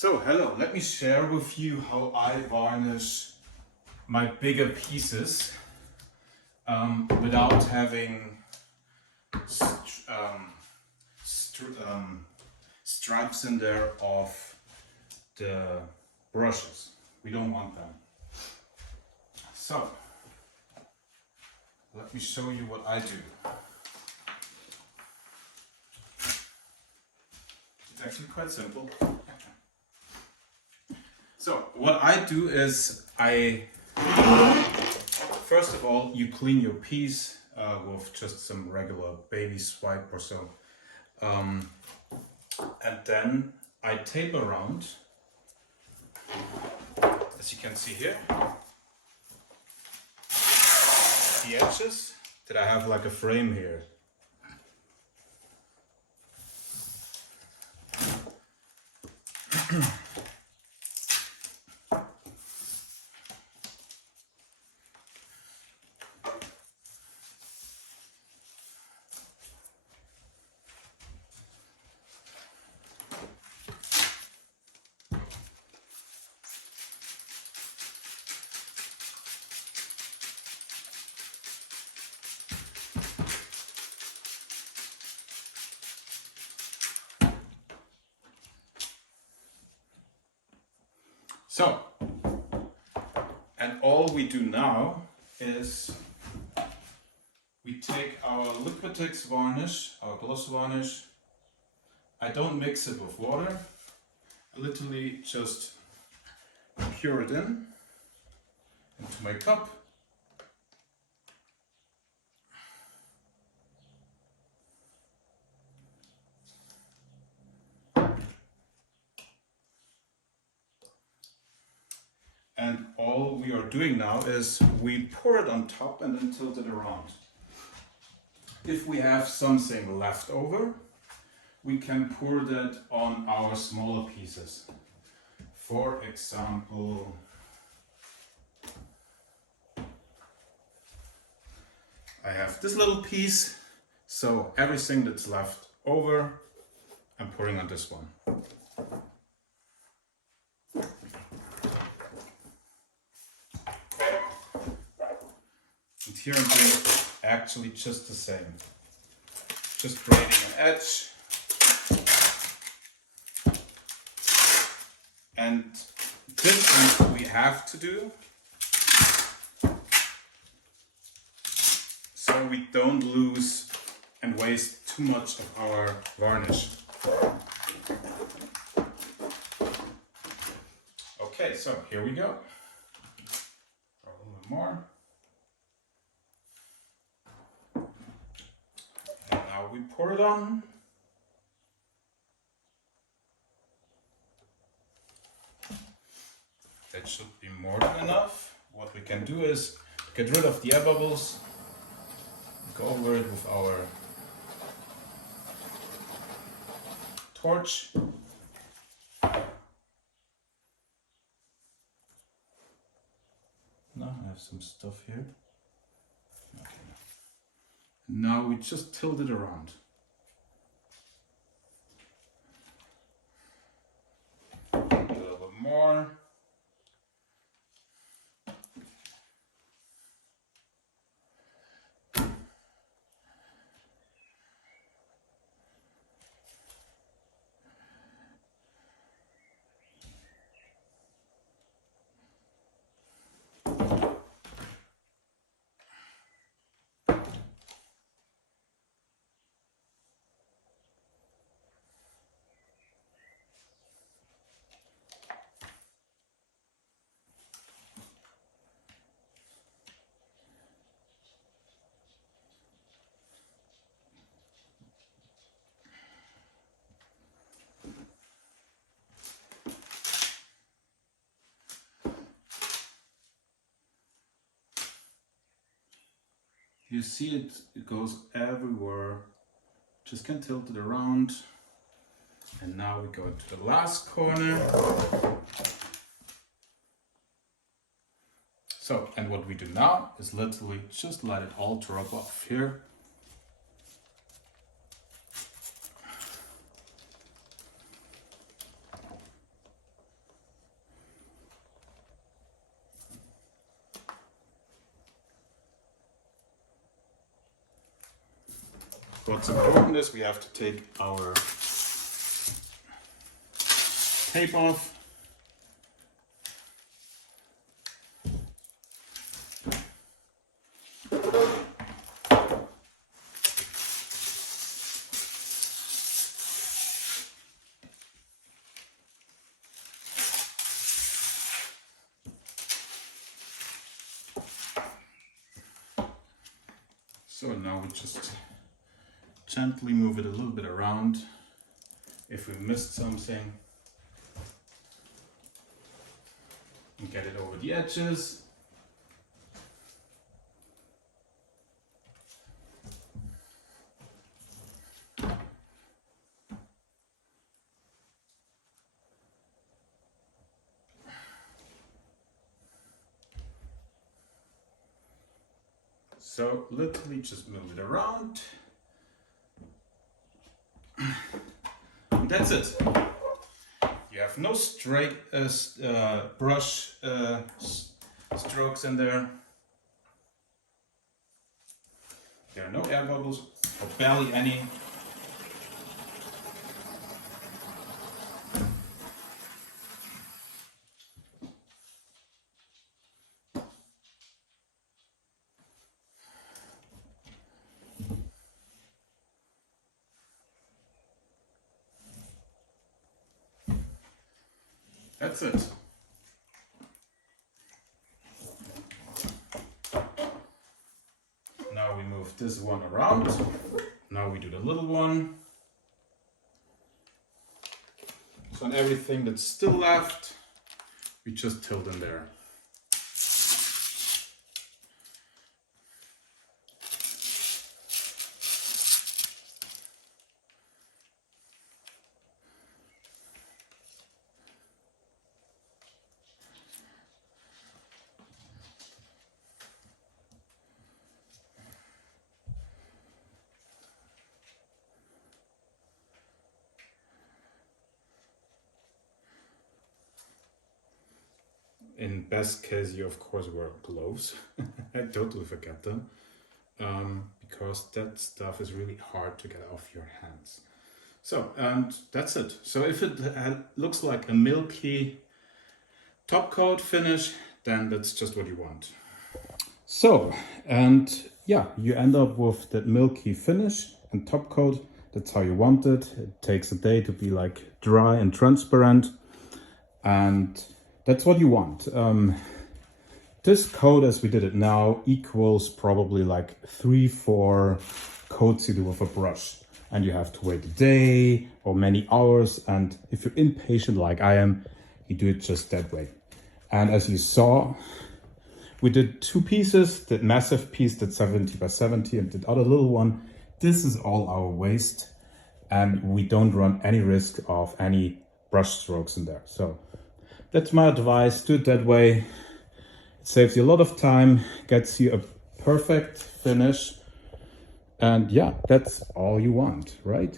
So hello, let me share with you how I varnish my bigger pieces without having stripes in there of the brushes. We don't want them. So let me show you what I do. It's actually quite simple. So what I do is first of all, you clean your piece with just some regular baby swipe or so. And then I tape around, as you can see here, the edges that I have like a frame here. So, and all we do now is we take our Liquitex varnish, our gloss varnish. I don't mix it with water. I literally just pour it into my cup. And all we are doing now is we pour it on top and then tilt it around. If we have something left over, we can pour that on our smaller pieces. For example, I have this little piece, so everything that's left over, I'm pouring on this one. And here I'm doing actually just the same. Just creating an edge. And this we have to do so we don't lose and waste too much of our varnish. Okay, so here we go. A little bit more. And now we pour it on. That should be more than enough. What we can do is get rid of the air bubbles, go over it with our torch. Now I have some stuff here. Okay. Now we just tilt it around. A little bit more. You see it goes everywhere. Just can tilt it around. And now we go to the last corner. So, and what we do now is literally just let it all drop off here. what's important is we have to take our tape off. So now we just gently move it a little bit around if we missed something and get it over the edges. So literally just move it around. And that's it. You have no straight brush strokes in there. There are no air bubbles, or barely any. That's it. Now we move this one around. Now we do the little one. So on everything that's still left, we just tilt in there. In best case, you of course wear gloves. I totally forget them. Because that stuff is really hard to get off your hands. So, and that's it. So if it looks like a milky top coat finish, then that's just what you want. So, and yeah, you end up with that milky finish and top coat. That's how you want it. It takes a day to be like dry and transparent. And that's what you want. This coat, as we did it now, equals probably like 3-4 coats you do with a brush. And you have to wait a day or many hours. And if you're impatient like I am, you do it just that way. And as you saw, we did 2 pieces, that massive piece, that 70 by 70, and the other little one. This is all our waste. And we don't run any risk of any brush strokes in there. So that's my advice, do it that way. It saves you a lot of time, gets you a perfect finish. And yeah, that's all you want, right?